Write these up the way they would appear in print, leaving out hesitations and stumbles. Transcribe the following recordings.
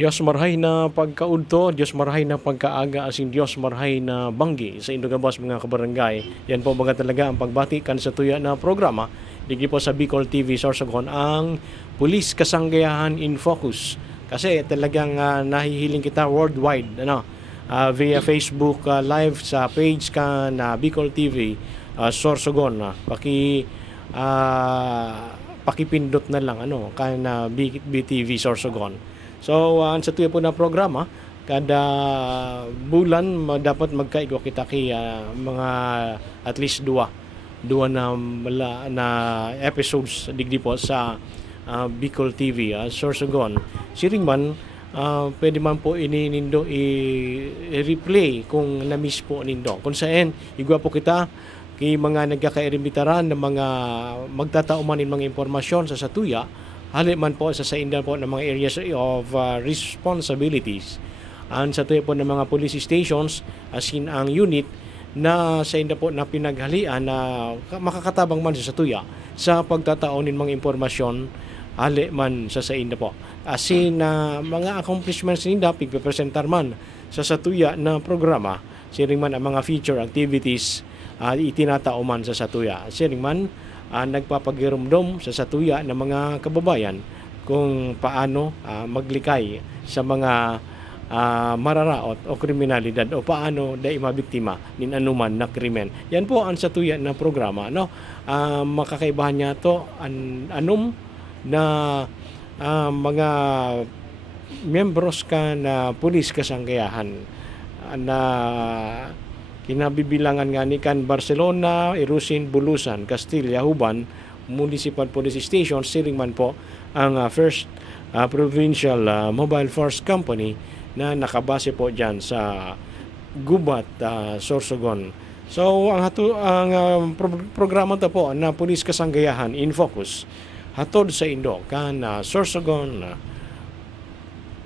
Diyos marhay na pagkaudto, Diyos marhay na pagkaaga, asin Diyos marhay na banggi sa Indogabas mga kabarangay. Yan po mga talaga ang pagbati kan sa tuya na programa. Digdi po sa Bicol TV Sorsogon ang Pulis Kasanggayahan in Focus. Kasi talagang nahihiling kita worldwide via Facebook live sa page ka na Bicol TV Sorsogon. Pakipindot na lang kan BTV Sorsogon. So, sa tuya po na programa, kada bulan dapat magkaigo kita kay mga at least dua na episodes digdi po sa Bicol TV Sorsogon. Siring man pwede man po ininindo i-replay kung na-miss po nindo. Kung saan igwa po kita kay mga nagkakairimbitaran ng mga magtatauman ng mga impormasyon sa satuya. Hali man po sa inda po ng mga areas of responsibilities. Ang sa tuya po ng mga police stations as in ang unit na sa inda po na pinaghalian na makakatabang man sa tuya sa pagtataon ng mga impormasyon hali man sa inda po. As in mga accomplishments ninda pigpepresentar man sa satuya na programa. Siring man ang mga feature activities itinatao man sa satuya. Siring man nagpapagirumdom sa satuya ng mga kababayan kung paano maglikay sa mga mararaot o kriminalidad o paano dahil mabiktima nin anuman na krimen. Yan po ang satuya na programa. Makakaibahan niya to anum na mga membros ka na pulis kasanggayahan na kinabibilangan nga ni kan Barcelona, Irusin, Bulusan, Castilla, Huban, Municipal Police Station, siring man po ang first provincial mobile force company na nakabase po dyan sa Gubat, Sorsogon. So ang programa to po na Pulis Kasanggayahan in Focus hatod sa Indo kan Sorsogon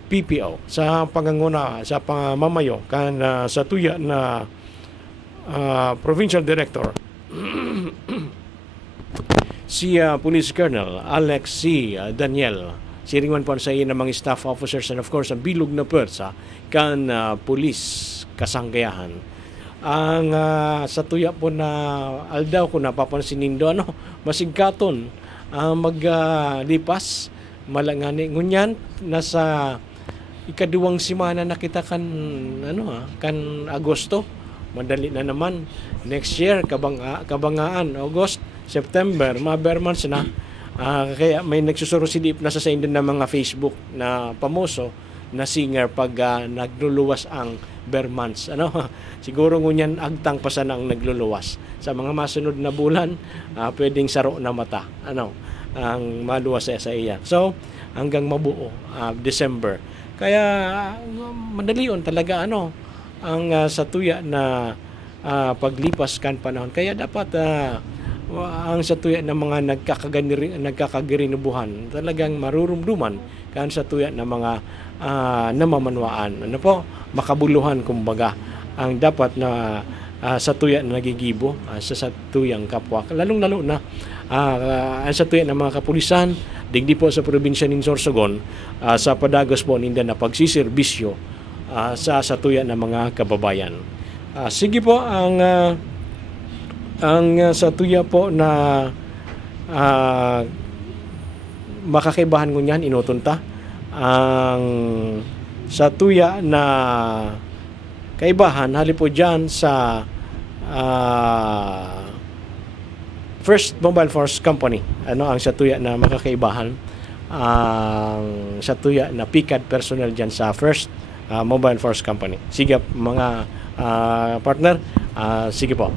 PPO sa panganguna sa pamamayo kan sa tuya na Provincial Director si Police Colonel Alex C. Daniel. Siringan po sa iyo ng mga staff officers and of course ang bilog na pwersa kan Police Kasanggayahan. Ang sa tuya po na aldaw ko napapansin nindo masigkaton maglipas malangani ngunyan nasa ikaduwang simana na kita kan Agosto. Madali na naman. Next year, kabangaan, August, September, mga bare months na. Kaya may nagsusurusidip na sa inyo ng mga Facebook na pamoso na singer pag nagluluwas ang bare months. Siguro ngunyan agtang pa sana ang nagluluwas. Sa mga masunod na bulan, pwedeng saro na mata. Ang maluwas sa iya. So, hanggang mabuo, December. Kaya, madalion talaga, ang satuya na paglipas kan panahon. Kaya dapat ang satuya ng mga nagkakagirinubuhan talagang marurumduman kan satuya ng mga namamanwaan. Makabuluhan kumbaga ang dapat na satuya na nagigibo sa satuyang kapwa. Lalong-lalo na ang satuya ng mga kapulisan digdi po sa probinsya ng Sorsogon sa padagos po ninda na pagsiservisyo sa satuya ng mga kababayan. Sige po ang satuya po na makakaibahan ngunyan inutunta ang satuya na kaibahan hali po dyan sa First Mobile Force Company. Ang satuya na makakaibahan ang satuya na PICAD personnel dyan sa First Mobile Force Company. Sige mga partner, sige po.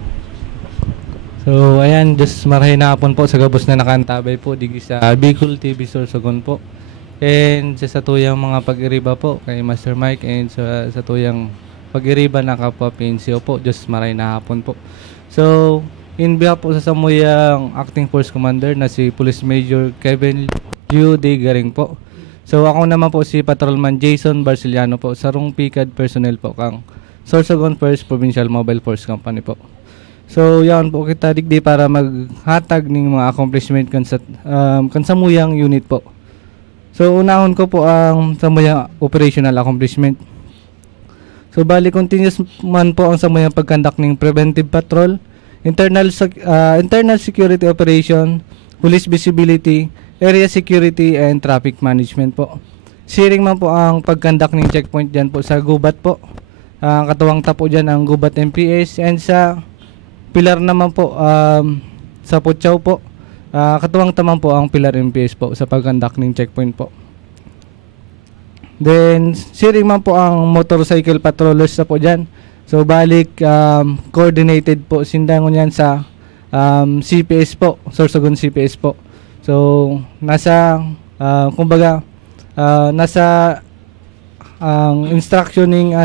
So ayan, just marahin na hapon po sa gabos na nakantabay po digi sa Bicol TV Sorsogon po. And sa satuyang mga pag-iriba po kay Master Mike and sa satuyang pag-iriba na kapwa PNCO po, just marahin na hapon po. So in behalf po sa samuyang Acting Force Commander na si Police Major Kevin Liu D. Garing po. So ako naman po si Patrolman Jason Barciliano po, sarong PICAD personnel po kang Sorsogon First Provincial Mobile Force Company po. So yan po kita digdi para maghatag ng mga accomplishment kan sa muyang unit po. So unahon ko po ang samuyang operational accomplishment. So bali continuous man po ang samuyang pagkandak ng preventive patrol, internal security operation, police visibility, area security, and traffic management po. Sharing man po ang pagkandak ng checkpoint dyan po sa Gubat po. Ang katuwang tapo dyan ang Gubat MPS, and sa Pilar naman po sa Putyaw po. Katuwang tamang po ang Pilar MPS po sa pagkandak ng checkpoint po. Then, sharing man po ang motorcycle patrollers na po dyan. So, balik, coordinated po sindangon yan sa CPS po, Sorsogon CPS po. So, nasa, kumbaga, nasa ang instruction ng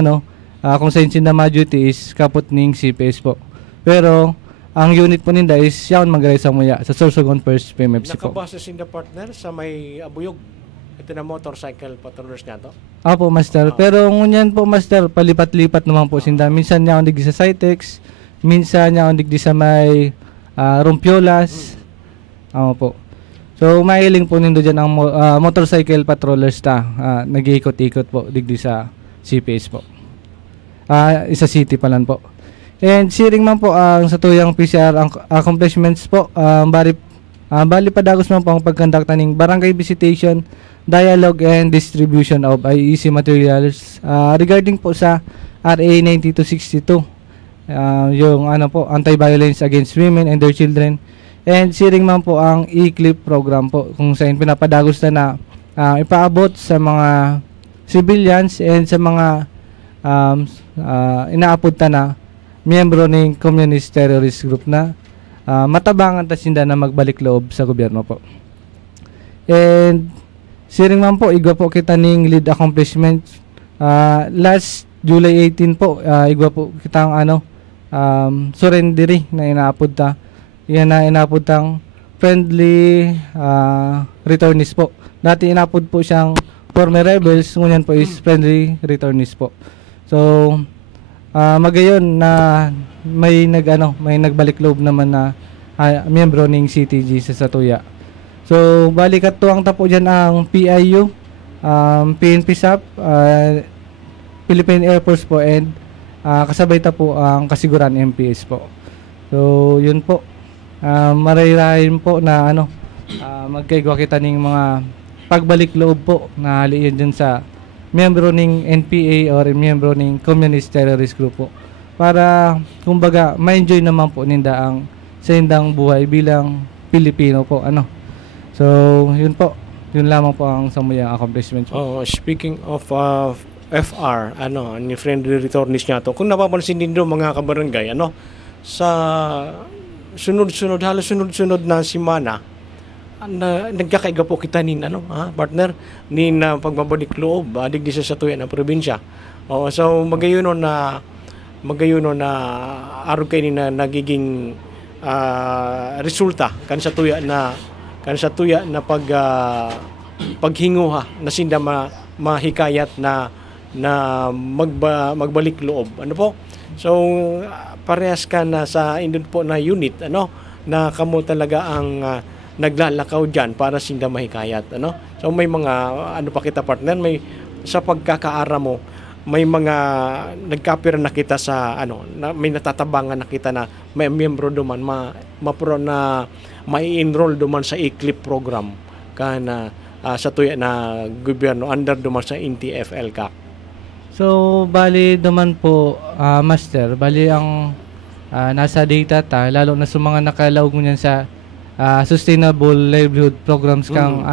kung saan sinama duty is kaput ning CPS po. Pero, ang unit po ninda is yaon mag-aray sa muya sa Sorsogon First PMFC po. Nakabase sinda partner sa may Abuyog. Ito na motorcycle patrollers niya to? Apo, master. Pero ngunyan po, master, palipat-lipat naman po sinda. Minsan niya ang digdi sa Cytex, minsan niya ang digdi sa may Rompiolas. Po. So, mahiling po nindo dyan ang motorcycle patrollers ta. Nag-iikot-ikot po digdi sa CPS po. Isa city pa lang po. And sharing man po ang sa tuyang PCR accomplishments po. Bali padagos man po ang pagkondakta ng barangay visitation, dialogue, and distribution of IEC materials regarding po sa RA 9262, yung anti-violence against women and their children. And sharing man po ang e-clip program po kung saan pinapadagos na ipaabot sa mga civilians and sa mga inaapod na miyembro ng communist terrorist group na matabangan ta sinda na magbalik loob sa gobyerno po. And sharing man po, igwa po kita ning lead accomplishment. Last July 18 po, igwa po kita ang surrendery na inaapod ta. Yan na inaapod tang friendly returnees po. Dati inaapod po siyang former rebels, ngunyan po is friendly returnees po. So, magayon na may nagbalik loob naman na miyembro ng CTG sa Satuya. So, balikat to ang tapo dyan ang PIU, PNP SAP, Philippine Air Force po, and kasabay ta po ang Kasiguran MPS po. So, yun po. Marirahin po na magkaigwa kita ng mga pagbalik loob po na haliin dyan sa miyembro ng NPA or miyembro ng communist terrorist group po. Para, kumbaga, ma-enjoy naman po ninda ang sa indang buhay bilang Pilipino po. So, yun po. Yun lamang po ang samuyang accomplishments po. Speaking of FR, ni friendly returnees niya to. Kung napapansin din doon mga kabarangay, sa halos sunod-sunod na simana, nagkakaiga po kita partner, pagbabalik loob, digdi sa Satuya na probinsya. So, magayuno na araw kayo na nagiging resulta kan Satuya na paghinguha na sinda mahikayat na magbalik loob. So parehas ka na sa indun po na unit na kamo talaga ang naglalakaw diyan para sinda mahikayat. So may mga pa kita partner, may sa pagkakaara mo may mga nagkapira na kita sa may natatabangan na kita na may miyembro duman mapro na mai-enroll duman sa e-clip program kana sa tuya na gobyerno under duman sa NTF LCAC. So bali duman po master, bali ang nasa data ta lalo na sa mga nakalaog niyan sa sustainable livelihood programs kang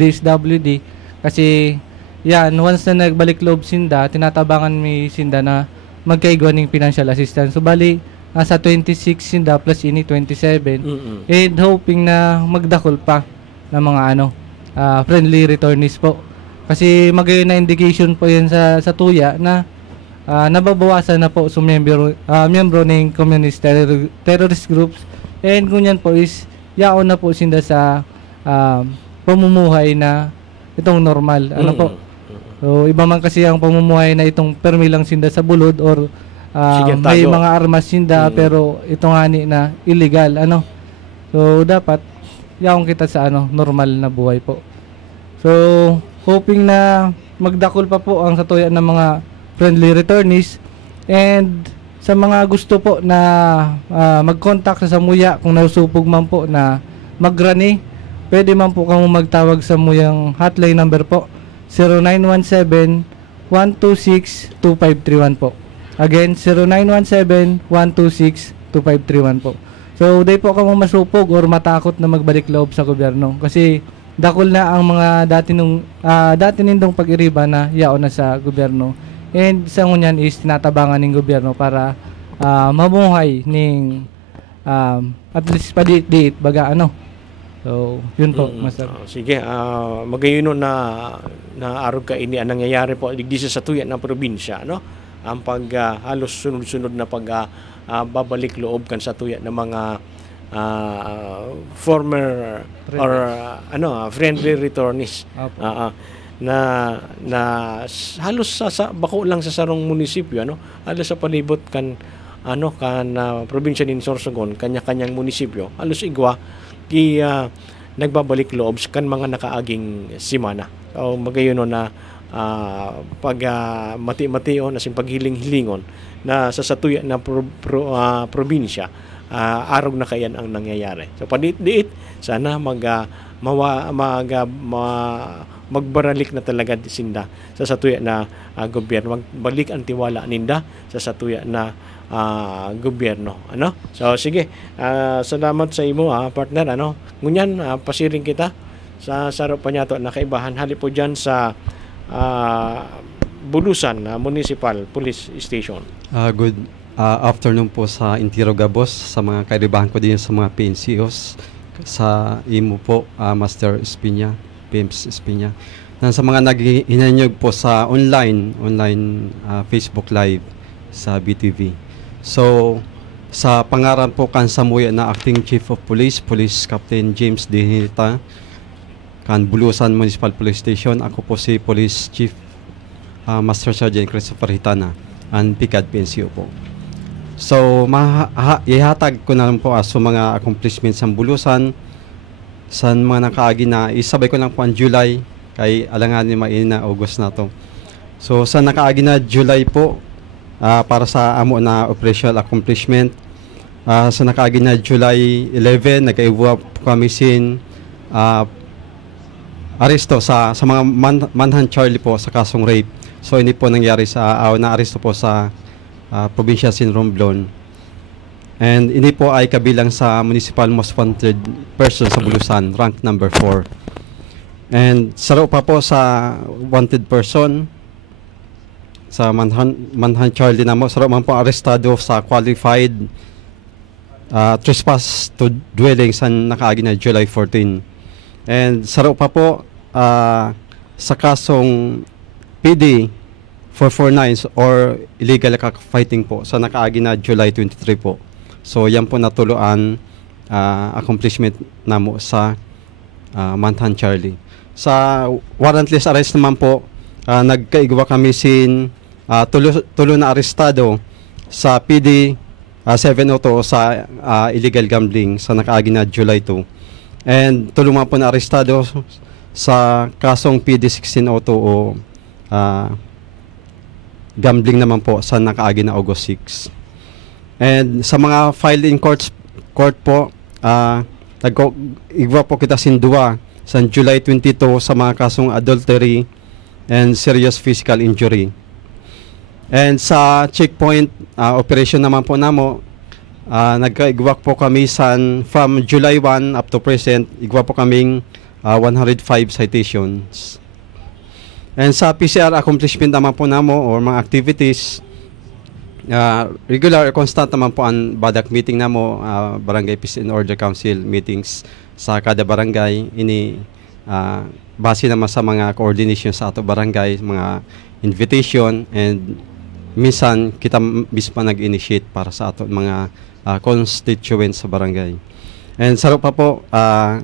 DSWD kasi yan, once na nagbalik loob sinda, tinatabangan mi sinda na magkaigwa ng financial assistance. So, bali, nasa 26 sinda plus ini 27. And hoping na magdakol pa ng mga friendly returnees po. Kasi magayon na indication po yan sa tuya na nababawasan na po sa miyembro ng communist terrorist groups. And kung yan po is, yaon na po sinda sa pamumuhay na itong normal. Po? So, iba man kasi ang pamumuhay na itong permi lang sinda sa bulod or may mga armas sinda pero ito nga na illegal. So, dapat yaong kita sa normal na buhay po. So, hoping na magdakol pa po ang satuyan ng mga friendly returnees, and sa mga gusto po na mag-contact sa Samuya kung nasupog man po na magrani, pwede man po kamo magtawag sa Samuyang hotline number po 0917-126-2531 po. Again, 0917-126-2531 po. So, day po kamo masupog or matakot na magbalik loob sa gobyerno kasi dakol na ang mga dati nindong pag-iriba na yaon na sa gobyerno. And sa ngunyan is tinatabangan ng gobyerno para mamuhay ning at least padiit baga ano. So, yun po, Master. Sige, magayuno na arog ka ini ang nangyayari po digdi sa tuyan ng probinsya, no? Ang halos sunod-sunod na babalik loob kan sa tuyan ng mga former or friendly returnees. Na halos sa bako lang sa sarong munisipyo, halos sa palibot kan probinsya ni Sorsogon, kanya-kanyang munisipyo, halos igwa nagbabalik loob kan mga nakaaging simana. So magayon na mati-mation na paghiling-hilingon na sa satuya na probinsya, arog na kayan ang nangyayari. So padiit sana magbaralik na talaga sinda sa satuya na gobyerno, magbalik ang tiwala ninda sa satuya na gobyerno, so sige, salamat sa imo partner, ngunyan pasiring kita sa sarap pa niyato na kaibahan hali po dyan sa Bulusan Municipal Police Station. Good afternoon po sa Interrogabos, sa mga kaibahan ko din sa mga PNCOs, sa imo po Master Espina, PIMS Espina, sa mga nag-hinanyog po sa online Facebook Live sa BTV. So, sa pangaran po kan Samuya na Acting Chief of Police, Police Captain James Dinita, kan Bulusan Municipal Police Station, ako po si Police Chief Master Sergeant Christopher Hitana, ang PICAD PNCO po. So, ihatag ko na lang po sa mga accomplishments ng Bulusan, sa mga nakaagi na isabay ko lang po ang July, kay alanganin main na August na to. So, sa nakaagi na July po, para sa amo na operational accomplishment, sa nakaagi na July 11, nagkaibuwa po kami aresto sa mga manhunt Charlie po sa kasong rape. So, hindi po nangyari na aresto po sa probinsya sin Romblon. And hindi po ay kabilang sa municipal most wanted person sa Bulusan, rank number 4. And saro pa po sa wanted person sa manhunt Charlie na mo, saro man po arestado sa qualified trespass to dwelling sa nakaagi na July 14. And saro pa po sa kasong PD 449 or illegal cockfighting po sa nakaagi na July 23 po. So yan po natuluan accomplishment namo sa manhunt Charlie. Sa warrantless arrest naman po, nagkaigwa kami tulo na arestado sa PD 702 sa illegal gambling sa nakaagi na July 2. And tulo po na arestado sa kasong PD 1602 o gambling naman po sa nakaagi na August 6. And sa mga filed in court po, nag-igwa po kita sindua sa July 22 sa mga kasong adultery and serious physical injury. And sa checkpoint operation naman po namo, nag-igwa po kami from July 1 up to present, igwa po kaming 105 citations. And sa PCR accomplishment naman po namo or mga activities, regular or constant naman po ang badak meeting namo, Barangay Peace and Order Council meetings sa kada barangay. Base naman sa mga coordination sa ato barangay, mga invitation, and minsan kita mismo nag-initiate para sa ato mga constituents sa barangay. And saro pa po,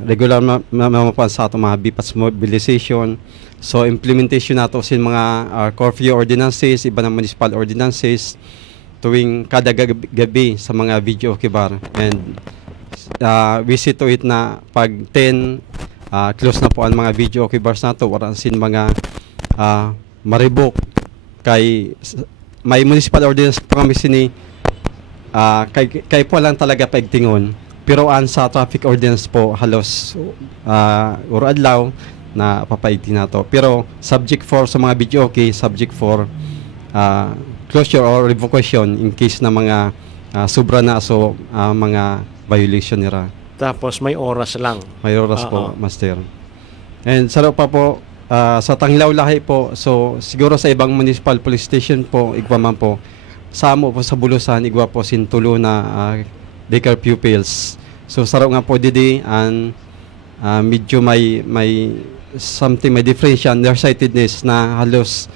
regular naman po sa ato mga BPAS mobilization. So implementation nato sin mga curfew ordinances, iba ng municipal ordinances tuwing kada gabi sa mga video kibar. And we see to it na pag 10 close na po ang mga video okay bars na to, wala sin mga maribok kay may municipal ordinance pa kami sini kay po lang talaga paigtingon, pero an sa traffic ordinance po halos uro adlaw na papaigting na to, pero subject for sa mga video okay, subject for closure or revocation in case na mga sobra na so mga violation nila. Tapos may oras lang. May oras po, Master. And sa pa po, sa Tanglaw Lahi po, so siguro sa ibang municipal police station po, igwa man po, sa amo po sa Bulusan, igwa po sintulo na daycare pupils. So saro nga po didi, and medyo may something, may differential nearsightedness na halos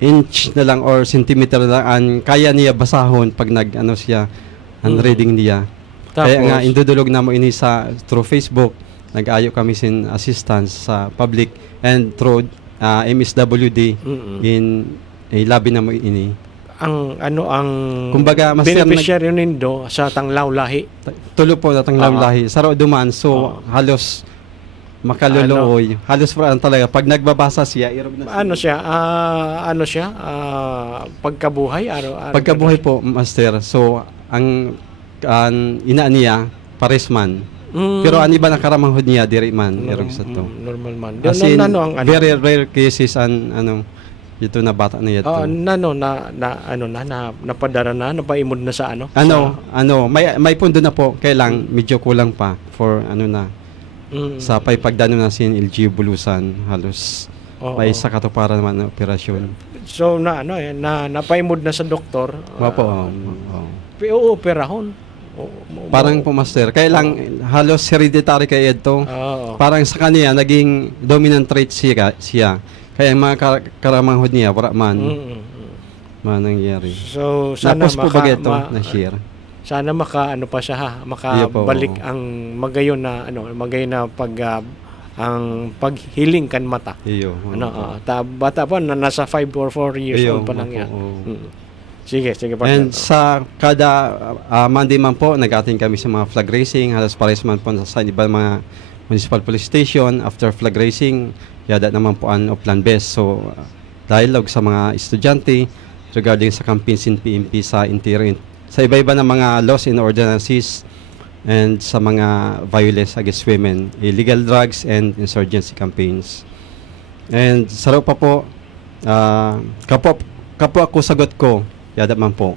inch na lang or centimeter na lang, and kaya niya basahon pag nag-ano siya, ang reading niya. Tapos, kaya nga, indudulog na mo ini sa through Facebook, nag-ayo kami sin assistance sa public and through MSWD in labi na mo ini. Ang kumbaga, beneficiary nindo sa Tanglaw Lahi. Tulo po na Tanglaw Lahi. Saro duman, so halos makaluluoy. Halos parang talaga. Pag nagbabasa siya, irog na siya. Ano siya? Pagkabuhay? Pagkabuhay po, Master. So, ang ina niya, paresman. Pero ani ba nakaramanghod niya diri man irog sa to. Normal man. As in, very rare cases ito na bata na ito. Napadara na, napaimod na sa ano? May pundo na po, kailang medyo kulang pa for sa pagdano na sin LG Bulusan halos may isa katuparan naman ng operasyon. So napaimod na sa doktor. Opo. Operahon. Parang po, Master, kailang halos hereditary kay ito. Parang sa kanya naging dominant trait siya. Kaya mga karamanghod niya wala man nangyari. So sana na-share. Sana pa siya makabalik ang magayon na ang paghiling kan mata. Bata pa na nasa 5 or 4 years old pa lang yan. Sige and sa kada Monday man po nag-attend kami sa mga flag racing, halos pares man po sa iba mga municipal police station. After flag racing, yada naman po ang Oplan Best, so dialogue sa mga estudyante regarding sa campaigns in PNP sa interior, sa iba-iba na mga laws and ordinances and sa mga violence against women, illegal drugs and insurgency campaigns. And saro pa po kapwa ako sagot ko yada man po.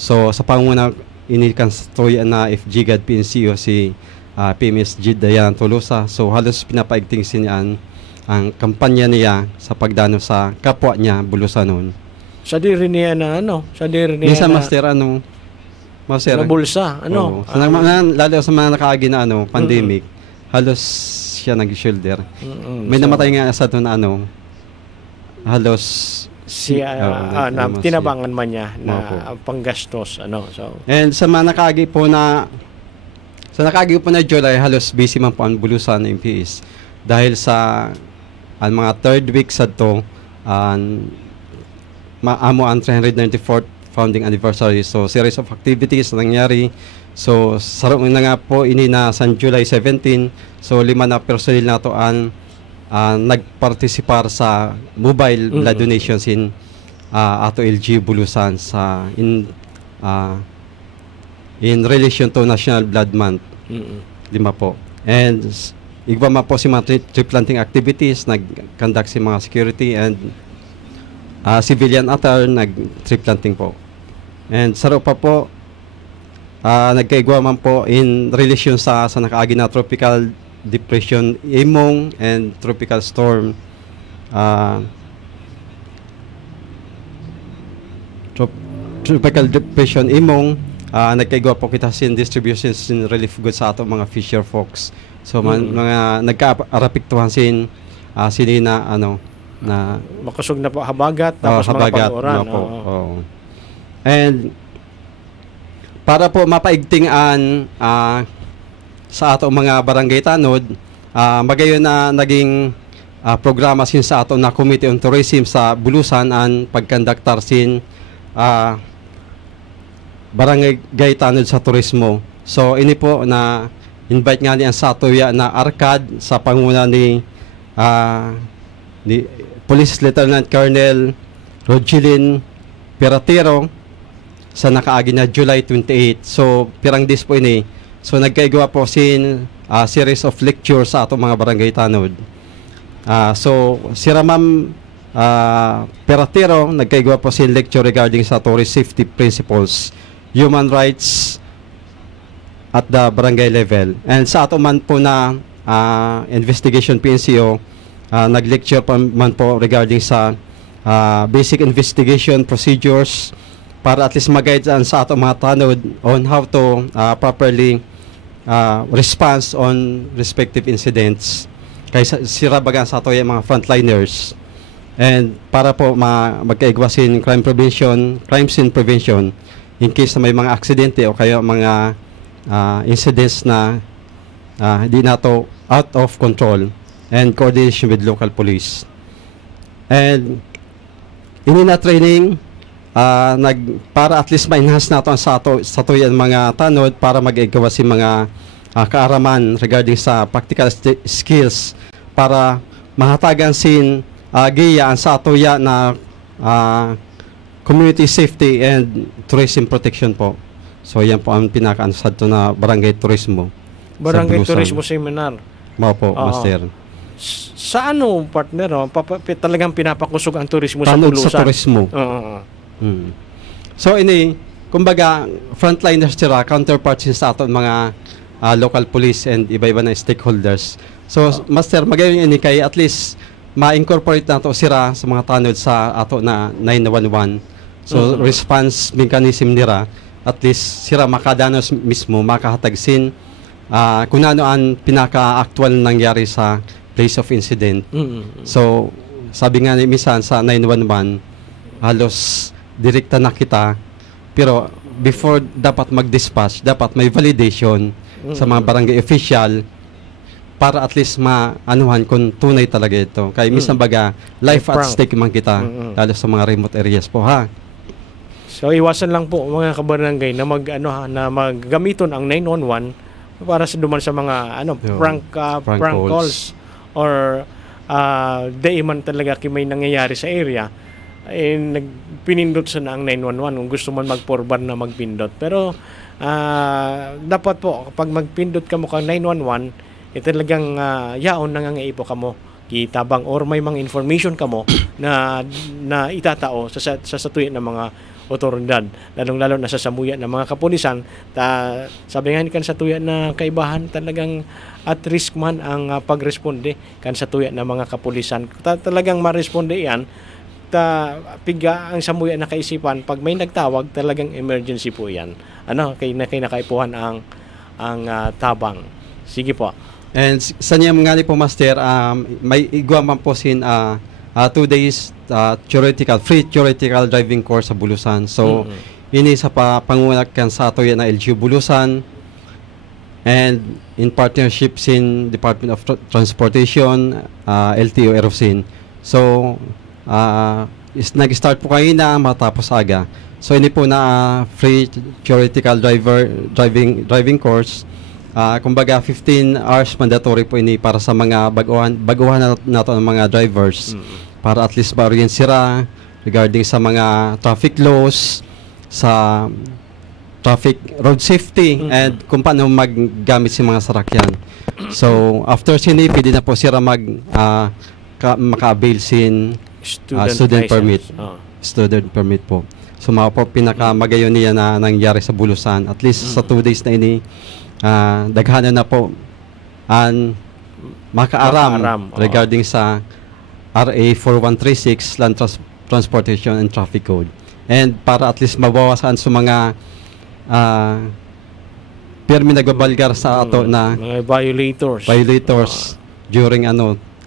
So sa panguna inikan story na FG God PNCO si PMS Jid Dayan Tolosa. So halos pinapaigting sinyan ang kampanya niya sa pagdano sa kapwa niya Bulusanon. Sa diri niya sa diri niya Master Master na bulsa lalo sa mga nakaagi na pandemic, halos siya nag-shoulder. May namatay nga sa doon halos tinabangan man niya na panggastos so. And sa mga nakaagi po na July, halos busy man po ang Bulusan ng MPS dahil sa ang mga third week sa to maamo ang 394th founding anniversary, so series of activities na nangyari. So sarong na nga po ini na sa July 17, so 5 na personnel na to nagpartisipar sa mobile blood donations in ato LG Bulusan sa in relation to National Blood Month. 5 po. And igba ma po si mga tree planting activities, nag-conduct si mga security and civilian attire, nag-tree planting po. And saro pa po nagkaigwa man po in relation sa nakaagi na tropical depression Imong and tropical storm tropical depression Imong. Nagkaigwa po kita sin distributions in relief goods sa ato mga fisher folks. So mga nagka-arapiktuhan sin sinina na makusog na po habagat tapos mga pag-uran. And para po mapaigtingan sa ato mga barangay tanod, magayon na naging programa sin sa ato na Committee on Tourism sa Bulusan ang pagkandaktar sin barangay tanod sa turismo. So ini po na invite nga niya sa tuya na arkad sa panguna ni Police Lieutenant Colonel Rogelin Piratero sa nakaagi na July 28. So, pirang dis po ini. So, nagkaigwa po sin series of lecture sa atong mga barangay tanod. So, sira ma'am Piratero, nagkaigwa po sin lecture regarding sa tourist safety principles, human rights at the barangay level. And sa ato man po na investigation PNCO, nag-lecture pa man po regarding sa basic investigation procedures para at least mag-guide sa ato mga tanod on how to properly response on respective incidents. Kaya sira baga sa ato yung mga frontliners. And para po magkaigwasin crime scene prevention in case na may mga aksidente o kaya mga incidents na hindi na to out of control, and coordination with local police. And inina training para at least ma-enhance nato sa tuyan mga tanod para mag-igawa si mga kaaraman regarding sa practical skills para mahatagan sin giya sa tuya na community safety and tourism protection po. So yan po ang pinaka-ansad to na barangay turismo. Barangay turismo seminar. Mao po, Master. Sa ano, partner, talagang pinapakusog ang turismo sa Tanod Bulusan? sa turismo. So, kumbaga, frontliners sila, counterparts sa aton mga local police and iba-iba na stakeholders. So, Master, magayon ini kay at least ma-incorporate nato sila sa mga tanod sa ato na 911. So, response mechanism nila, at least sila makadanos mismo, makahatagsin kung ano ang pinaka-actual nangyari sa place of incident. So, sabi nga ni minsan sa 911, halos direkta na kita, pero before dapat mag-dispatch, dapat may validation sa mga barangay official para at least maanuhan kung tunay talaga ito. Kaya minsan baga, life at stake man kita, lalo sa mga remote areas po, ha? So, iwasan lang po mga kabarangay na maggamiton ang 911 para sa duman sa mga prank calls or day man talaga may nangyayari sa area, pinindot sa na ang 911 kung gusto man mag-forward na magpindot. Pero dapat po kapag magpindot ka mo kang 911, talagang yaon nangangaipo ka mo kitabang or may mga information ka mo na itatao sa satuyan ng mga otoridad, lalong-lalo na sa samuyan ng mga kapulisan. Sabi nga kan sa tuya na kaibahan talagang at risk man ang pagresponde kan sa tuya ng mga kapulisan. Talagang maresponde yan, piga ang samuyan na kaisipan, pag may nagtawag, talagang emergency po yan. Kay nakaipuhan ang tabang. Sige po. And sa niya mga po, Master, may igwa man po sin 2 days free theoretical driving course sa Bulusan. So, ini sa pangungunakan sa ato yan na LGU Bulusan and in partnership sin Department of Transportation, LTO Aerofin. So, nag-start po kayo na matapos aga. So, ini po na free theoretical driving course. Kumbaga 15 hours mandatory po ini para sa mga baguhan nato ng mga drivers para at least ma-orient sila regarding sa mga traffic laws, sa traffic road safety and kung paano maggamit si mga sarakyan. So after sini pwede na po sila maka-avail sin student permit. Student permit po. So mga po pinakamagayon niya na nangyari sa Bulusan. At least sa 2 days na ini daghanan na po ang makaaram regarding sa RA 4136 Land Transportation and Traffic Code. And para at least mabawasan sa mga permi nagbabalgar sa ato na mga violators during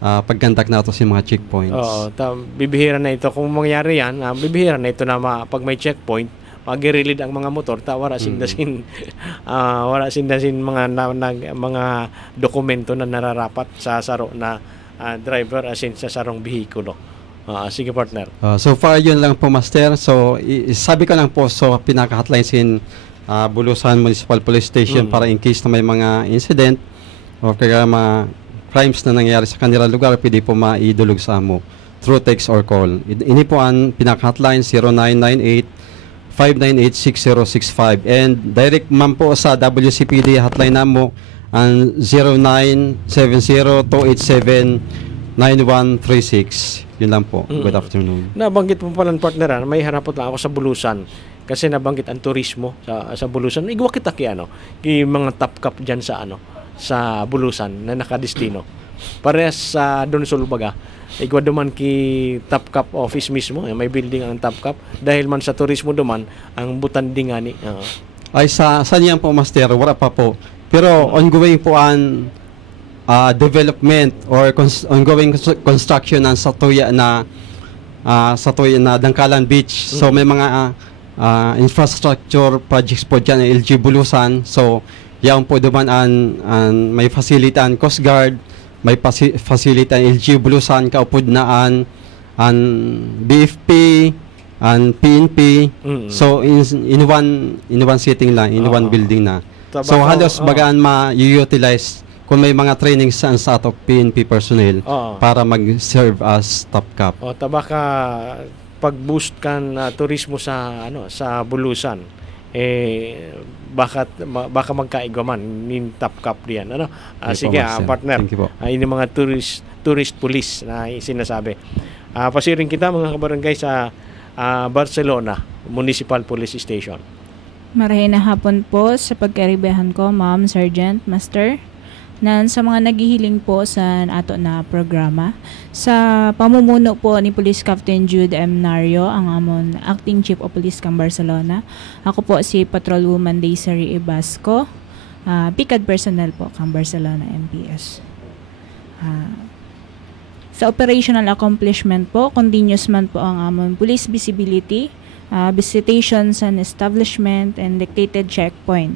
pagkandak nato sa mga checkpoints. Bibihira na ito kung mangyari yan, bibihira na ito na pag may checkpoint, mag-i-relid ang mga motor, wala sindasin mga dokumento na nararapat sa saro na driver sa sarong bihikulo. Sige, partner. So far yun lang po, Master. So sabi ko lang po, so pinaka-hotline sin Bulusan Municipal Police Station para in case na may mga incident o kaya mga crimes na nangyayari sa kanilang lugar, pwede po maidulog sa amo through text or call. Ini po ang pinaka-hotline 0998-598-6065 and direct man po sa WCPD hotline namo ang 0970-287-9136. Yun lang po. Good afternoon. Nabanggit mo pala partner, may harapot lang ako sa Bulusan kasi nabanggit ang turismo sa Bulusan. Igwa kita ki mga top cap diyan sa Bulusan na nakadestino. Parehas sa Don Sulbaga. Igwa duman ki top cap office mismo, may building ang top cap dahil man sa turismo duman ang butanding ani. Ay sa niyan po master, wala pa po. Pero ongoing po ang development or ongoing construction ng Satuya na Dangkalan Beach. So may mga infrastructure projects po diyan LG Bulusan. So yan po duman ang may facility ang Coast Guard, may facility ang LG Bulusan kaupod na ang BFP and PNP. So in one sitting lang, in one building na. So halos bagaan ma-utilize kung may mga trainings sa ato PNP personnel para mag-serve as top cap. Tabaka pag-boost kan turismo sa Bulusan baka magkaigwaman nin top cap diyan sige partner. Ini mga tourist police na sinasabi. Pasiring kita mga kabarangay sa Barcelona Municipal Police Station. Marahin na hapon po sa pagkaribahan ko, Ma'am, Sergeant, Master, sa mga naghihiling po sa ato na programa. Sa pamumuno po ni Police Captain Jude M. Nario, ang amon Acting Chief of Police kang Barcelona. Ako po si Patrolwoman Daisy Ibasco, pikad personnel po kang Barcelona MPS. Sa operational accomplishment po, continuous man po ang amon police visibility, visitations and establishment, and dictated checkpoint.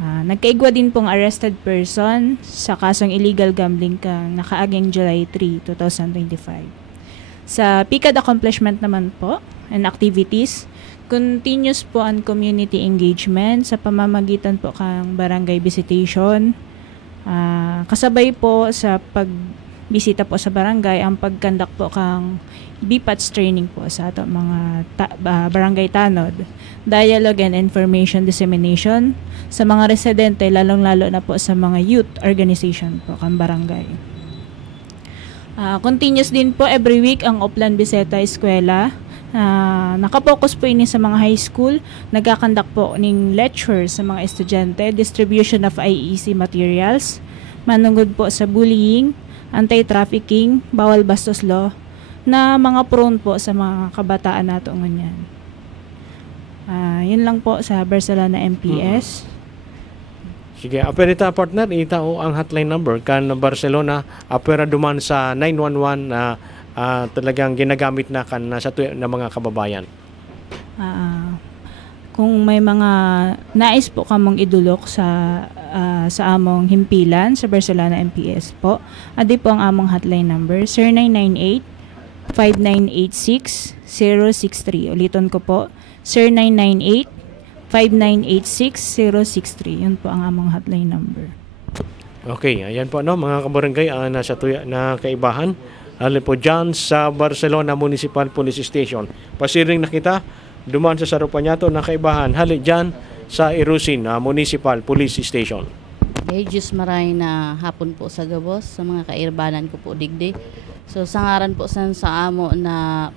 Nagkaigwa din pong arrested person sa kasong illegal gambling kang nakaaging July 3, 2025. Sa PICAD accomplishment naman po and activities, continuous po ang community engagement sa pamamagitan po kang barangay visitation. Kasabay po sa pagbisita po sa barangay ang pagkandak po kang BPATS training po sa ato mga barangay tanod, dialogue and information dissemination sa mga residente, lalong-lalo na po sa mga youth organization po kang barangay. Continuous din po every week ang Oplan Biseta Eskwela. Nakapokus po ini sa mga high school, nagkakandak po ng lectures sa mga estudyante, distribution of IEC materials, manungod po sa bullying, anti-trafficking, bawal bastos law, na mga prone po sa mga kabataan nato ngunyan. Yun lang po sa Barcelona MPS. Sige, aperita partner, itao ang hotline number kan Barcelona, apera duman sa 911 na talagang ginagamit na kan sa na mga kababayan. Kung may mga nais po kamong idulok sa among himpilan sa Barcelona MPS po, adi po ang among hotline number 0998 5986-063. Ulitin ko po, 0998-5986-063. Yun po ang among hotline number. Okay, ayan po mga kabarangay ang nasa tuya na kaibahan. Alin po dyan sa Barcelona Municipal Police Station. Pasiring na kita, duman sa Sarupanyato na kaibahan. Hali dyan sa Irusin Municipal Police Station. Diyos maray na hapon po sa Gabos, sa mga kairbanan ko po digdi. So sa ngaran po sa amo na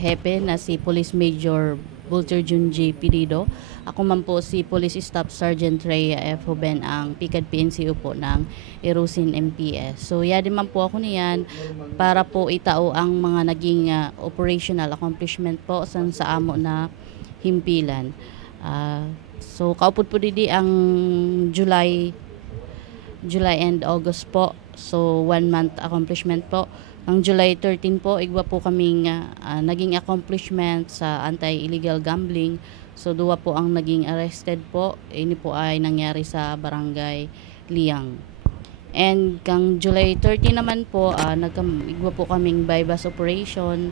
hepe na si Police Major Bulter Jun J. Pirido. Ako man po si Police Staff Sergeant Rhea F. Huben, ang PICAD PNCO po ng Irusin MPS. So yadi man po ako niyan para po itao ang mga naging operational accomplishment po sa amo na himpilan. So kaupod po didi ang July and August po. So 1 month accomplishment po. Ang July 13 po, igwa po kaming naging accomplishment sa anti-illegal gambling. So, 2 po ang naging arrested po. Ini po ay nangyari sa Barangay Liang. And kang July 30 naman po, igwa po kaming bypass operation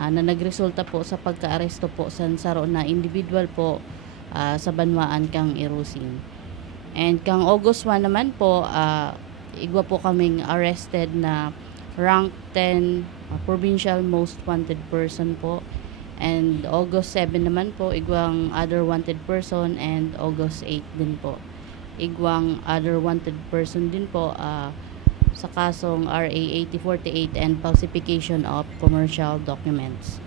na nagresulta po sa pagka-aresto po sa saro na individual po sa Banwaan kang Irusin. And kang August 1 naman po, igwa po kaming arrested na rank 10 provincial most wanted person po. And August 7 naman po, igwang other wanted person, and August 8 din po, igwang other wanted person din po sa kasong RA 8048 and falsification of commercial documents.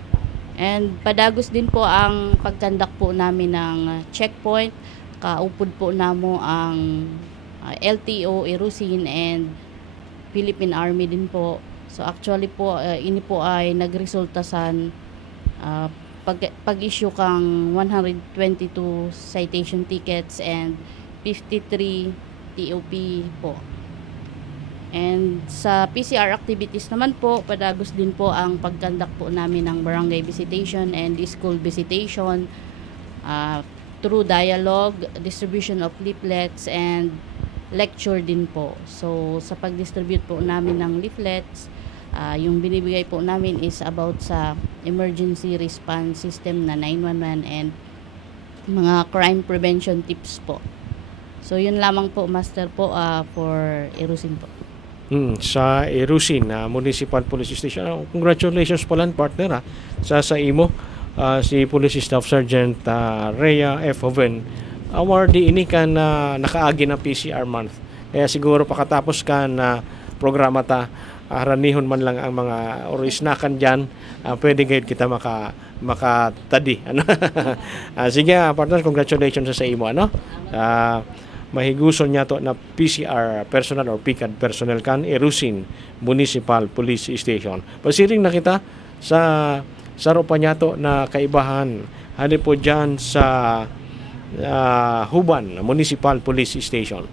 And padagos din po ang pagkandak po namin ng checkpoint. Kaupod po namo ang LTO Irusin and Philippine Army din po. So actually po, ini po ay nagresulta sa pag-issue kang 122 citation tickets and 53 TOP po. And sa PCR activities naman po, padagos din po ang pagkandak po namin ng barangay visitation and school visitation through dialogue, distribution of leaflets, and lecture din po. So sa pag-distribute po namin ng leaflets, yung binibigay po namin is about sa emergency response system na 911 and mga crime prevention tips po. So yun lamang po, Master po, for Irusin po. Sa Irusin Municipal Police Station. Congratulations po lang, partner, sa imo, si Police Staff Sergeant Rhea F. Hoven. Awardee ini ka na nakaagi na PCR month. Kaya siguro pakatapos ka na programa ta, haranihon man lang ang mga or isnakan dyan, pwede gayud kita makatadi. Ano? Sige, partner, congratulations sa imo. Ano? Mahiguson niya to na PCR personal or PCAD personnel kan Irusin Municipal Police Station. Pasiring na kita sa ropa niya to na kaibahan. Hali po dyan sa Huban Municipal Police Station.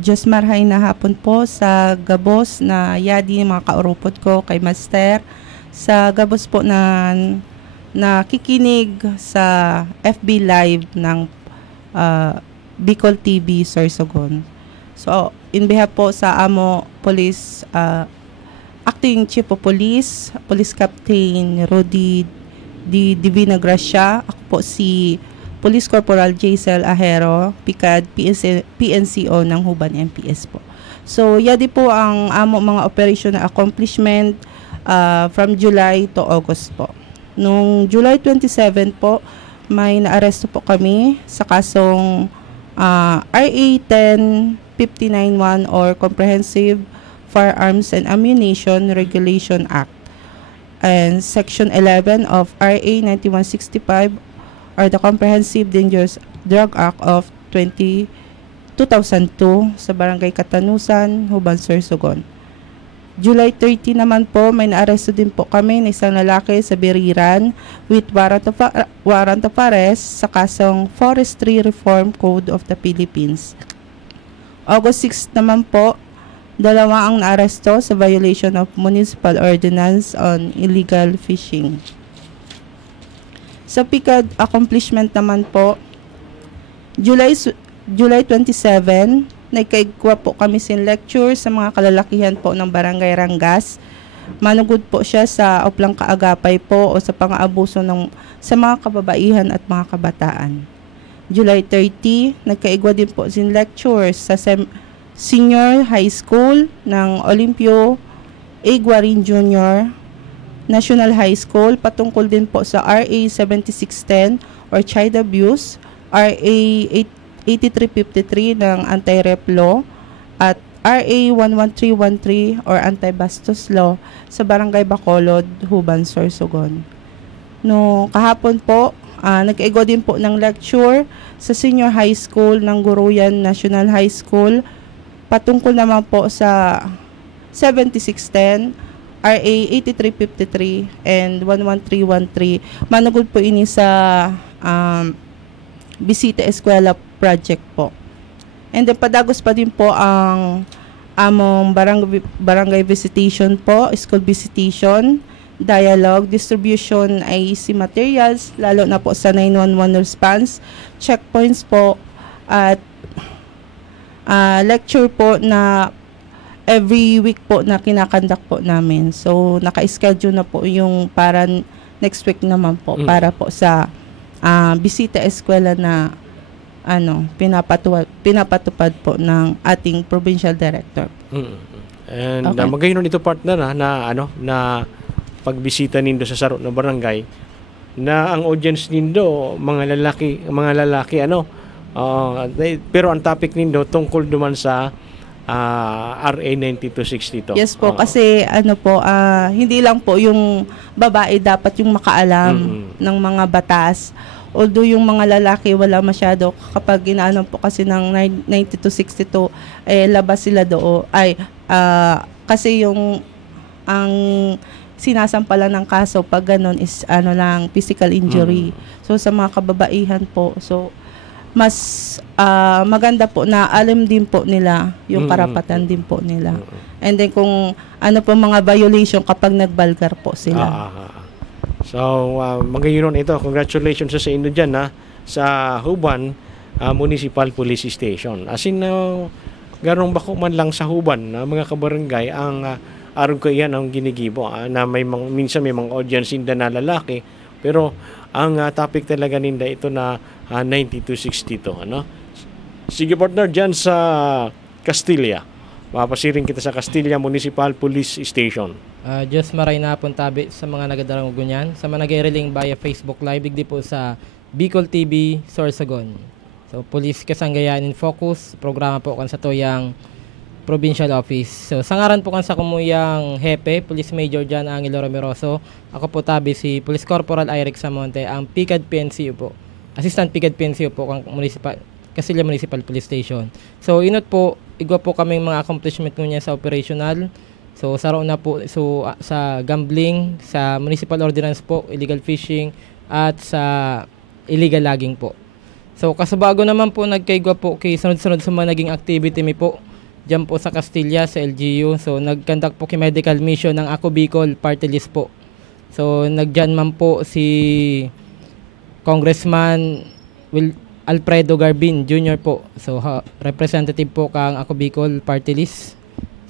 Diyos marhay na hapon po sa gabos na yadi mga kaurupot ko kay Master. Sa gabos po na nakikinig sa FB Live ng Bicol TV Sorsogon. So, in behalf po sa amo Police, Acting Chief of Police, Police Captain Rodi Divina Gracia, ako po si Police Corporal Jaisel Ahero, PCAD, PNCO ng Huban MPS po. So, yadi po ang amo mga operational accomplishment from July to August po. Nung July 27 po, may naaresto po kami sa kasong RA 10591 or Comprehensive Firearms and Ammunition Regulation Act and Section 11 of RA 9165 or the Comprehensive Dangerous Drug Act of 2002 sa Barangay Katanusan, Huban, Sorsogon. July 30 naman po, may naaresto din po kami ng isang lalaki sa Biriran with warrant of arrest sa kasong Forestry Reform Code of the Philippines. August 6 naman po, dalawa ang naaresto sa violation of Municipal Ordinance on Illegal Fishing. Sa PCAD accomplishment naman po, July 27, nagkaigwa po kami sin lecture sa mga kalalakihan po ng Barangay Rangas. Manugod po siya sa oplang kaagapay po o sa pang-aabuso sa mga kababaihan at mga kabataan. July 30, nagkaigwa din po sin lecture sa Senior High School ng Olympio A. Guarin Jr. National High School patungkol din po sa RA 7610 or Child Abuse, RA 8353 ng Anti-Rep Law at RA 11313 or Anti-Bastos Law sa Barangay Bacolod, Huban, Sorsogon. No, kahapon po, nag-ego din po ng lecture sa Senior High School ng Guruyan National High School patungkol naman po sa 7610, RA 8353 and 11313. Manugod po ini sa Bisita Eskwela project po. And then padagos pa din po ang among barangay visitation po, school visitation, dialogue, distribution IEC materials, lalo na po sa 911 response, checkpoints po, at lecture po na every week po na kinakandak po namin. So, naka-schedule na po yung para next week naman po, para po sa bisita eskwela na pinapatupad po ng ating provincial director. And Okay. magayon ito partner na pagbisita nindo sa saro na barangay na ang audience nindo mga lalaki pero ang topic nindo tungkol duman sa RA 9262. Yes po, kasi hindi lang po yung babae dapat yung makaalam ng mga batas. Although yung mga lalaki wala masyado, kapag inaano po kasi ng 9262 labas sila kasi yung ang sinasampalan ng kaso pag ganun is physical injury. So sa mga kababaihan po, so mas maganda po na alam din po nila yung karapatan din po nila. And then kung mga violation kapag nagbalgar po sila. So, magayon ito. Congratulations sa inyo dyan sa Huban Municipal Police Station. As in, garong bako man lang sa Huban, mga kabarangay, ang araw ko yan ang ginigibo na minsan may mga audience inda na lalaki, pero ang topic talaga ninda ito na 9262. Sige partner, dyan sa Castilla. Mapasiring kita sa Castilla Municipal Police Station. Diyos maray na pong tabi sa mga nagadarang gunyan. Sa mga nag-reling via Facebook Live, digdi po sa Bicol TV, Sorsogon. So, Police Kasanggayan in Focus, programa po kan sa toyang Provincial Office. So, sangaran po kan sa kumuyang Hepe, Police Major John Angelo Romeroso. Ako po tabi si Police Corporal Eric Samonte, ang PICAD PNCU po. Assistant PICAD PNCU po kang Castilla Municipal Police Station. So, inot po, igwa po kaming mga accomplishment niya sa operational. So, saro na po sa gambling, sa municipal ordinance po, illegal fishing, at sa illegal logging po. So, kasabago naman po, nagkaigwa po kay sunod-sunod sa mga naging activity mi po, dyan po sa Castilla, sa LGU. So, nagkandak po kay medical mission ng Ako Bicol Party List po. So, nagdyan man po si Congressman Alfredo Garbin Jr. po. So, representative po kang Ako Bicol Party List.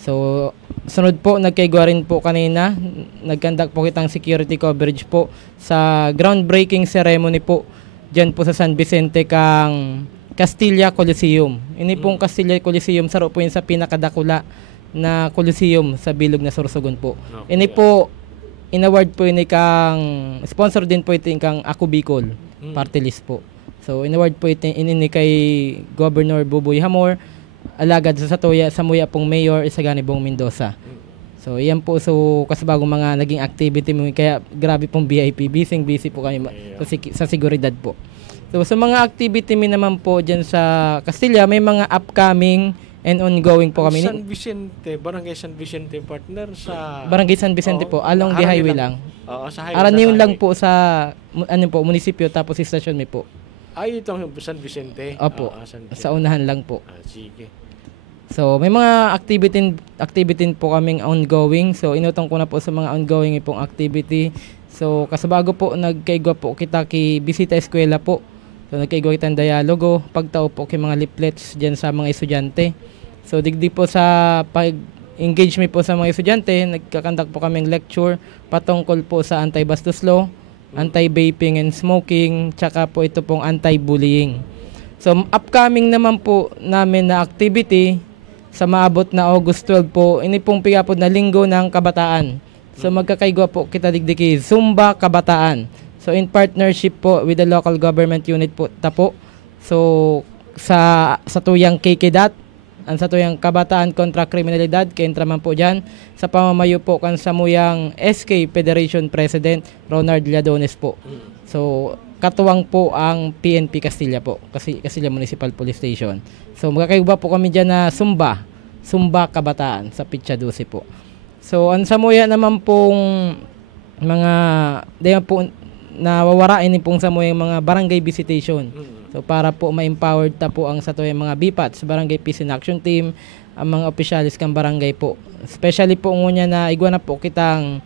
So, sunod po, nagkaigwa rin po kanina, nagkandak po kitang security coverage po sa groundbreaking ceremony po dyan po sa San Vicente kang Castilla Coliseum. Ini pong Castilla Coliseum, saro po yun sa pinakadakula na Coliseum sa Bilog na Sorsogon po. Ini po, in-award po yun kang, sponsor din po ito kang Ako Bicol Party List po. So, in-award po ito ini kay Governor Buboy Hamor, alagad sa Samuya pong Mayor Isagani Bong Mendoza. So, yan po. So, kasabagong mga naging activity mo. Kaya, grabe pong VIP. Busy po kami sa seguridad po. So, sa mga activity mi naman po dyan sa Castilla, may mga upcoming and ongoing po kami. San Vicente, Barangay San Vicente partner sa... Barangay San Vicente po, along the highway lang. Sa highway. Araniw lang po sa munisipyo, tapos istasyon mi po. Ay, itong San Vicente? Opo, San Vicente. sa unahan lang po. Sige. So, may mga activity po kaming ongoing. So, inutong ko na po sa mga ongoing pong activity. So, kasabago po, nagkaigwa po kita kay Bisita Eskwela po. So, nagkaigwa kita ng dialogo. Pagtao po kay mga leaflets dyan sa mga estudyante. So, digdi po sa pag-engage me po sa mga estudyante, nagkakandak po kaming lecture patungkol po sa anti-bastos law, anti-vaping and smoking, tsaka po ito pong anti-bullying. So, upcoming naman po namin na activity sa maabot na August 12 po, ini pong pigapod na linggo ng kabataan. So, magkakaigwa po kita digdiki Zumba Kabataan. So, in partnership po with the local government unit po, tapo. So, sa tuyang KKDAT, ang sa tuyang Kabataan kontra Kriminalidad, kaintra man po dyan, sa pamamayo po kan Samuyang SK Federation President Ronald Lladones po. So, katuwang po ang PNP Castilla po, Castilla Municipal Police Station. So, magkakaiba po kami dyan na Zumba Kabataan sa Pitsa 12 po. So, ang Samuya naman pong mga, dayan po, nawawarain din pong Samuya yung mga barangay visitation. So, para po ma-empowered ta po ang sa tuyang mga BPATs, Barangay Peace and Action Team, ang mga opisyalis kang barangay po. Especially po ngunya na igwa na po kitang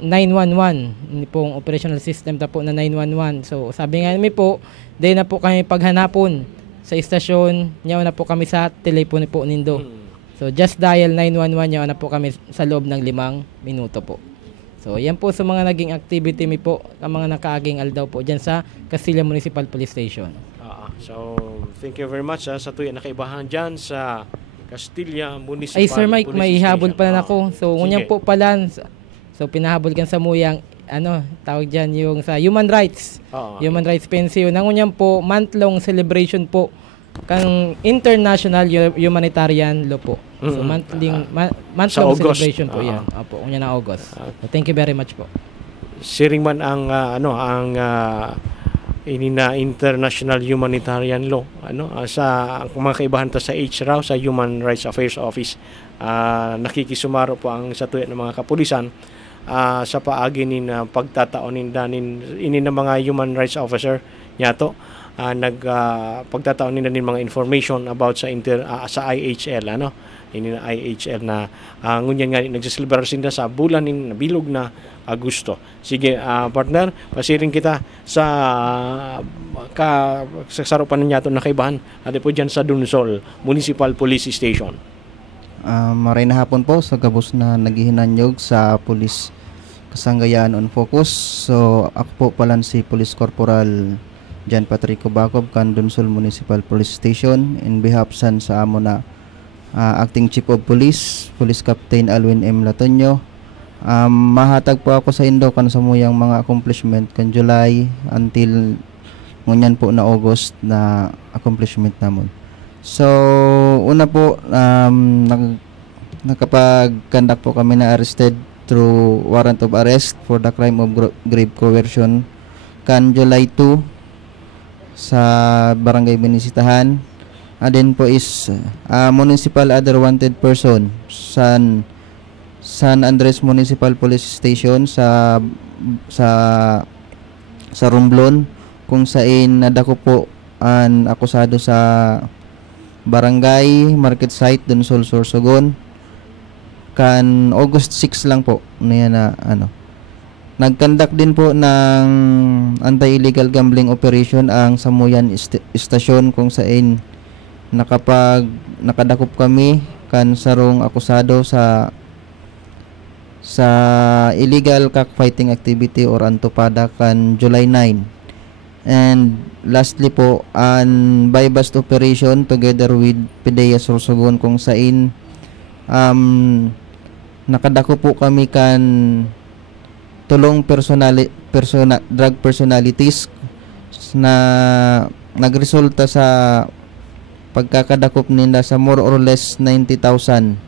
911, hindi pong operational system ta po na 911. So, sabi nga namin po, dahil na po kami paghanapon sa istasyon, nyaw na po kami sa telepono po nindo. So, just dial 911, nyaw na po kami sa loob ng 5 minuto po. So yan po sa mga naging activity mi po, ang mga nakaaging aldaw po dyan sa Castilla Municipal Police Station. So, thank you very much sa tuya na kaibahan dyan sa Castilla Municipal Ay Sir Mike, Police may habol Station. pala ako. So Sige. ngunyan po pala, so pinahabol kan sa muyang, tawag dyan yung sa human rights. Human rights pension. Nangunyan po, month-long celebration po kang International Humanitarian Law po. So month-long August. celebration po yan. Opo, unya na August. So, thank you very much po. Siring man ang inina International Humanitarian Law sa mga kaibahan ta sa HRAW sa Human Rights Affairs Office, nakikisumaro po ang sa tuya ng mga kapulisan sa paagi ni na pagtataonin ini ng mga human rights officer nyato, pagtataon nila din mga information about sa IHL ini na IHL na ngunyan nga nagsisilbar sila sa bulan na bilog na Agosto. Sige, partner, pasiring kita sa sasarupan niya ito na kaibahan at po dyan sa Dunsol Municipal Police Station. Maray na hapon po sa gabos na naghihinanyog sa Police Kasanggayaan on Focus. So ako po pala si Police Corporal John Patrico Bacob kan Dunsol Municipal Police Station in behalf sa amo na Acting Chief of Police, Police Captain Alwin M. Latonio. Mahatag po ako sa Indo kan sa muyang mga accomplishment kan July until ngunyan po na August na accomplishment namon. So una po, nakapag-conduct po kami na arrested through warrant of arrest for the crime of grave coercion kan July 2 sa Barangay Binisitahan. Then po is municipal other wanted person San Andres Municipal Police Station sa Romblon, kung saan nadako po ang akusado sa Barangay Market Site Dunsol, Sorsogon kan August 6 lang po na nagkandak din po ng anti-illegal gambling operation ang Samuyan Station, kung saan nakadakop kami kan sarong akusado sa illegal cockfighting activity or antopada kan July 9. And lastly po, an buy-bust operation together with PDEA Sorsogon, kung saan nakadako po kami kan tulong drug personalities na nagresulta sa pagkakadakop nila sa more or less 90,000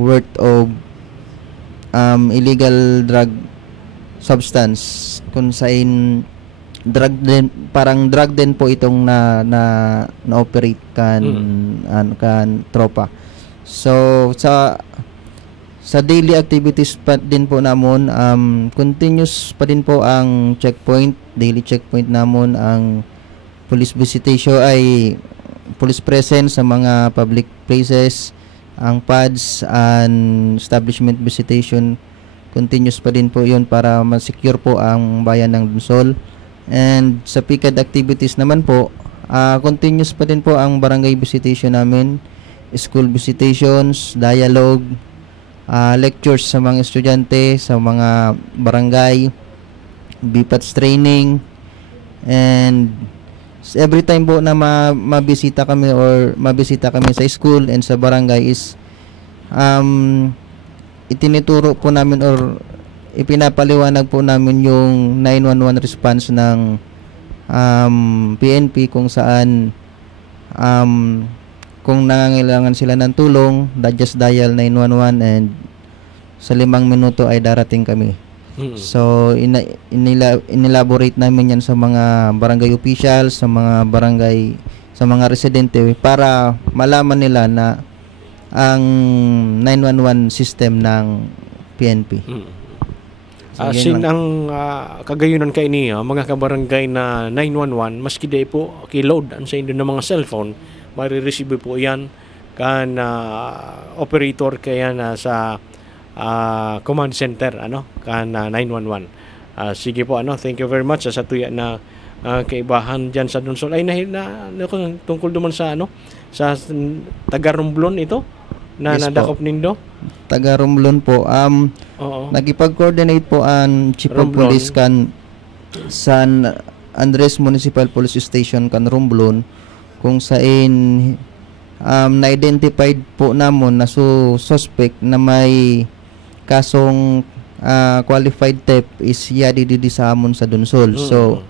worth of illegal drug substance, kung saan parang drug din po itong na operate kan tropa. So sa daily activities pa din po namon, continuous pa din po ang daily checkpoint namon. Ang police visitation ay police presence sa mga public places, ang PADS and establishment visitation continuous pa din po yun para ma-secure po ang bayan ng Dunsol. And sa PICAD activities naman po, continuous pa din po ang barangay visitation namin, school visitations, dialogue, lectures sa mga estudyante sa mga barangay, BPATS training, and every time po na mabisita kami sa school and sa barangay is itinuturo po namin or ipinapaliwanag po namin yung 911 response ng PNP, kung saan kung nangangailangan sila ng tulong, just dial 911 and sa 5 minuto ay darating kami. So inelaborate namin yan sa mga barangay officials, sa mga barangay, sa mga residente para malaman nila na ang 911 system ng PNP. So, ang kagayunan kay niya mga kabarangay na 911 maski day po kiload ang sa inyo ng mga cellphone, marireceive po yan kan operator kaya na sa command center kan 911. Sige po thank you very much sa tuya na kaibahan diyan sa Dunsol ay tungkol duman sa sa taga Romblon ito na Yes po. nadakop nindo? Taga Romblon po. Oo. Nagipag-coordinate po ang Chief of Romblon. Police kan San Andres Municipal Police Station kan Romblon, kung saan na-identified po namon na suspect na may kasong qualified theft is yadi didi sa amon sa Dunsol. So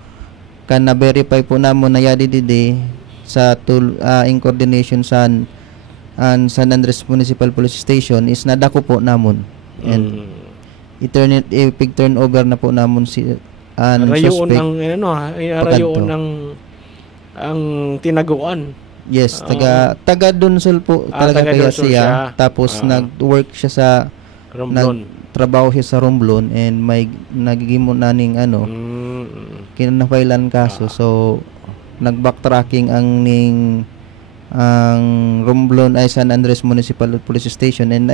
kan na-verify po namon na yadi didi sa in coordination San Andres Municipal Police Station is nadako po namon. And ipig turn over na po namon si rayoon suspect. ang rayoon ang tinaguan. Yes, taga Dunsol po talaga taga kaya Dunsol siya. siya. Tapos nag-work siya sa Romblon. trabaho siya sa Romblon and may nagigimo naning kinafailan kaso. So nag-backtracking ang Romblon ay San Andres Municipal Police Station and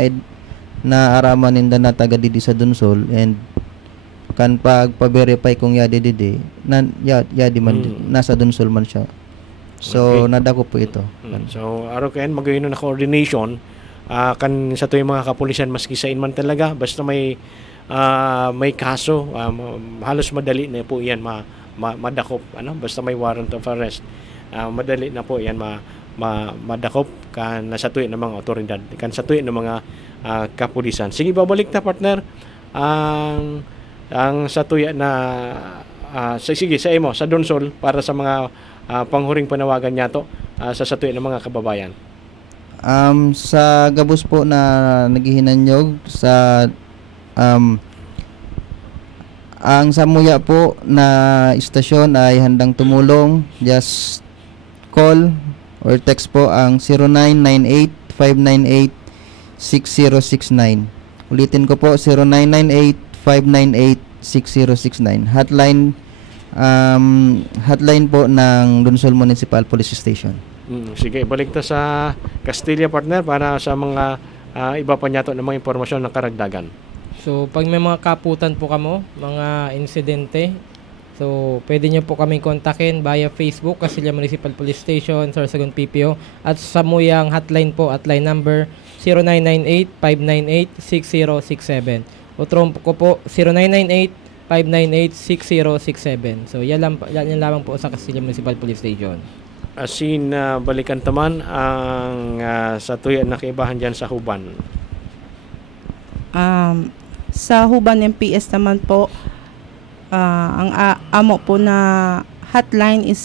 naaraman ninda na taga didi sa Dunsol and kan pag-verify kung yadi didi yadi man nasa Dunsol man siya. So nadako po ito. So araw kayan magayon na coordination kan sa tuwing mga kapulisan maski sa inman talaga basta may kaso halos madali na po yan madakop basta may warrant of arrest madali na po yan madakop kan sa tuwing ng mga otoridad kan sa tuwing ng mga kapulisan. Sige, babalik na partner ang sa tuya na sige sa imo sa Dunsol para sa mga panghuring panawagan niya to sa tuya ng mga kababayan. Sa gabos po na naghihinanyog sa ang Samuya po na istasyon ay handang tumulong. Just call or text po ang 0998-598-6069. Ulitin ko po 0998-598-6069. Hotline po ng Dunsol Municipal Police Station. Sige, balik ta sa Castilla partner para sa mga iba pa niyato ng mga impormasyon ng karagdagan. So, pag may mga kaputan po kamo, mga insidente, so pwede nyo po kaming kontakin via Facebook, Castilla Municipal Police Station, Sorsogon PPO, at sa Muyang hotline po, hotline number 0998-598-6067. Utrom ko po, 0998-598-6067. So, yan lamang po sa Castilla Municipal Police Station. Asin balikan taman ang sa tuya na kaibahan dyan sa Huban. Sa Huban MPS naman po, ang amo po na hotline is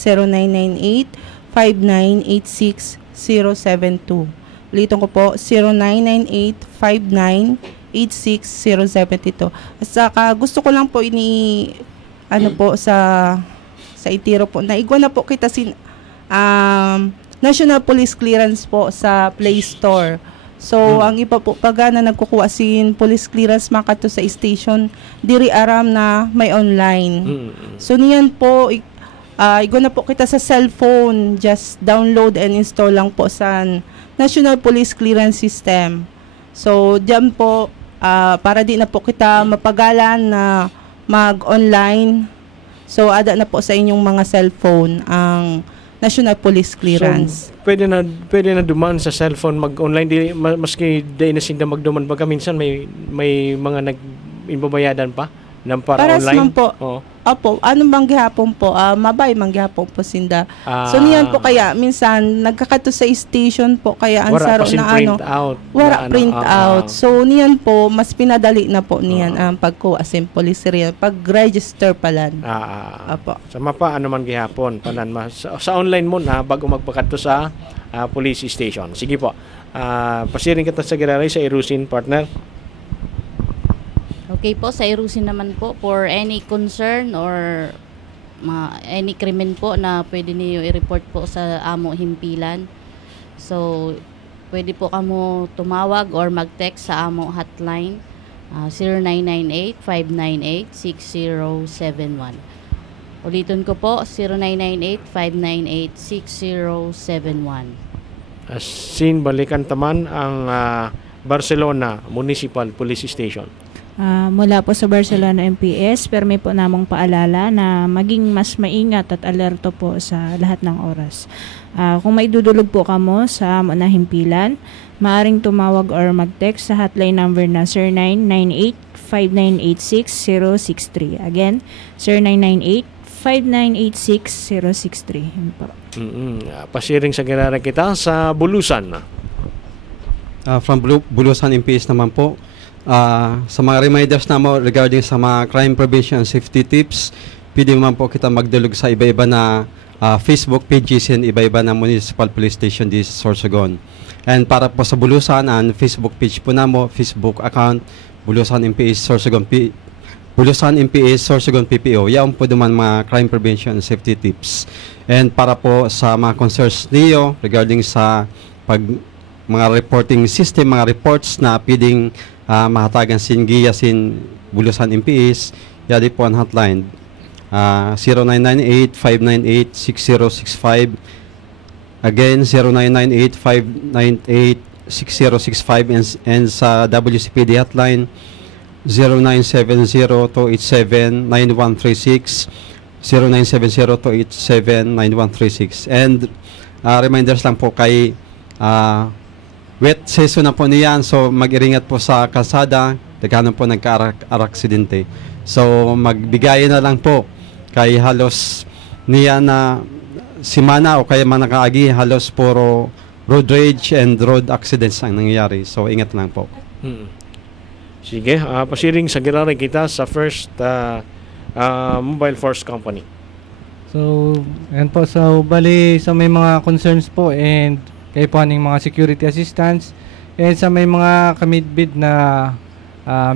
0998-598-6072. Ulitin ko po, 0998-598-6072. At saka gusto ko lang po sa itiro po, naigwa na po kita National Police Clearance po sa Play Store. So, ang iba po, pag nagkukuha police clearance makato sa station, diri aram na may online. So, niyan po, igo na po kita sa cellphone, just download and install lang po sa National Police Clearance System. So, diyan po, para di na po kita mapagalan na mag-online. So, ada na po sa inyong mga cellphone ang National Police Clearance. So, pwede na dumaan sa cellphone mag-online maski di na sinda magduman baga minsan may mga nag-imbabayadan pa ng para Paras online. Man po. Opo, ano bang gihapon po? Mabay man gihapon po sinda. So niyan po kaya minsan nagkakato sa station po kaya ang saro na print out. Wala print out. So niyan po mas pinadali na po niyan ang pagkuha sa police real pag-register palan. Opo. Sa mapa ano man gihapon panan sa online mo na bago magpakadto sa police station. Sige po. Pasiring kita sa Giraray sa Irusin partner. Okay po, sa Irusin naman po, for any concern or any krimen po na pwede niyo i-report po sa amo himpilan. So, pwede po kamo tumawag or mag-text sa amo hotline 0998-598-6071. Ulitin ko po, 0998-598-6071. Asin balikan taman ang Barcelona Municipal Police Station. Mula po sa Barcelona MPS, permi po namong paalala na maging mas maingat at alerto po sa lahat ng oras. Kung may dudulog po kamo sa amo na himpilan, Maaring tumawag or mag-text sa hotline number na 0998-5986-063. Again, 0998-5986-063. Yun po. Pasiring sa ginara kita sa Bulusan. From Bulusan MPS naman po, sa mga reminders na mo regarding sa mga crime prevention and safety tips, pwede naman po kita magdulog sa iba-iba na Facebook pages and iba-iba na municipal police station di Sorsogon. And para po sa Bulusan, ang Facebook page po na mo, Facebook account, Bulusan MPS Sorsogon Bulusan MPS Sorsogon PPO. Yan po naman mga crime prevention and safety tips. And para po sa mga concerns niyo regarding sa mga reporting system, mga reports na pwedeng mahatagan sin GIA sin Bulusan MPS, yadi po ang hotline 0998-598-6065. Again, 0998-598-6065 and sa WCPD hotline 0970-287-9136, 0970-287-9136. And reminders lang po kay wet season na po niyan, so mag-iringat po sa kalsada, daghanon po nagka-aksidente. So magbigayan na lang po kay halos niya na simana o kaya mga nakaagi, halos puro road rage and road accidents ang nangyayari. So ingat lang po. Sige, pasiring sa ginara kita sa First Mobile Force Company. So, ayan po. So, bali sa may mga concerns po and kay po aning mga security assistance and sa may mga kamidbid na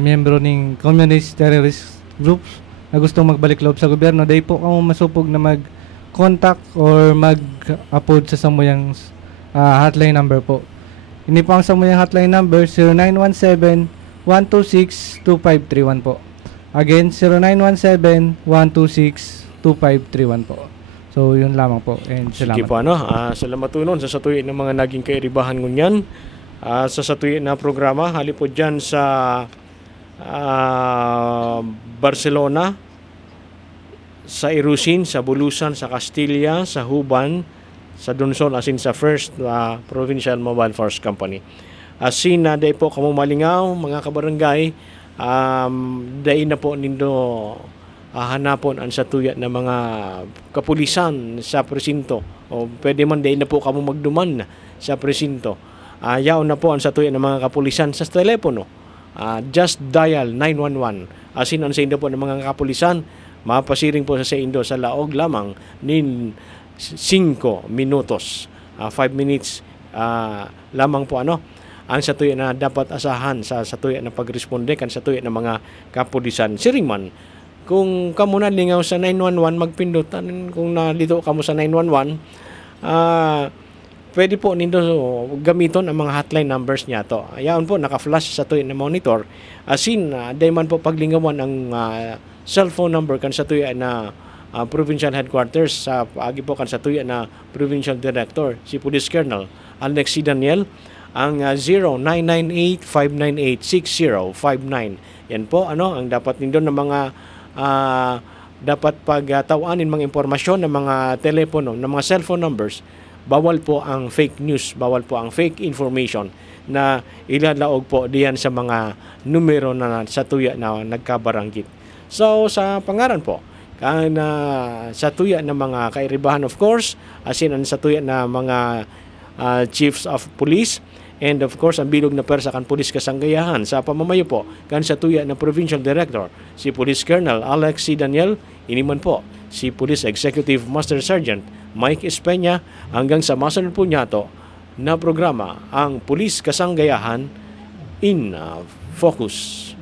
miyembro ng communist terrorist groups na gustong magbalik loob sa gobyerno, day po kamo masupog na mag-contact or mag-upload sa samuyang hotline number po. Ini po ang samuyang hotline number 0917-126-2531 po. Again, 0917-126-2531 po. So, yun lamang po. And salamat. Sige po, salamat po nun sa satuyin ng mga naging kairibahan ngunyan. Sa satuyin na programa, halipod dyan sa Barcelona, sa Irusin, sa Bulusan, sa Castilla, sa Huban, sa Dunsol, asin sa First Provincial Mobile Force Company. Asin na day po kamo malingaw, mga kabarangay, day na po nindo hanapon ang satuya na mga kapulisan sa presinto, o pwede man day na po kamo magduman sa presinto. Yaon na po ang satuya ng mga kapulisan sa telepono. Just dial 911. Asin ang sa indo po ng mga kapulisan, mapasiring po sa indo sa laog lamang nin 5 minutos. 5 minutes lamang po ang satuya na dapat asahan sa satuya na pagresponde kan satuya ng mga kapulisan. Siringman, kung kamo na lingaw sa 911, magpindutan. Kung nalito kamo sa 911, pwede po nindo gamiton ang mga hotline numbers niya to. Ayaon po naka-flash sa tuya na monitor. Asin, day man po paglingawan ang cellphone number kan sa tuya na provincial headquarters sa agi po kan sa tuya na provincial director, si Police Colonel Alex C. Daniel, ang 0998-598-6059. Yan po ang dapat nindo ng mga dapat pagtawanin mga impormasyon ng mga telepono, ng mga cellphone numbers. Bawal po ang fake news, bawal po ang fake information na ilalaog po diyan sa mga numero na sa tuya na nagkabaranggit. So sa pangaran po sa tuya ng mga kairibahan, of course, asin sa tuya na mga chiefs of police, and of course ang bilog na persa kan Police Kasanggayahan sa pamamayo po kan sa tuya na Provincial Director, si Police Colonel Alex C. Daniel, iniman po si Police Executive Master Sergeant Mike Espeña, hanggang sa masunod po niya to na programa ang Police Kasanggayahan in Focus.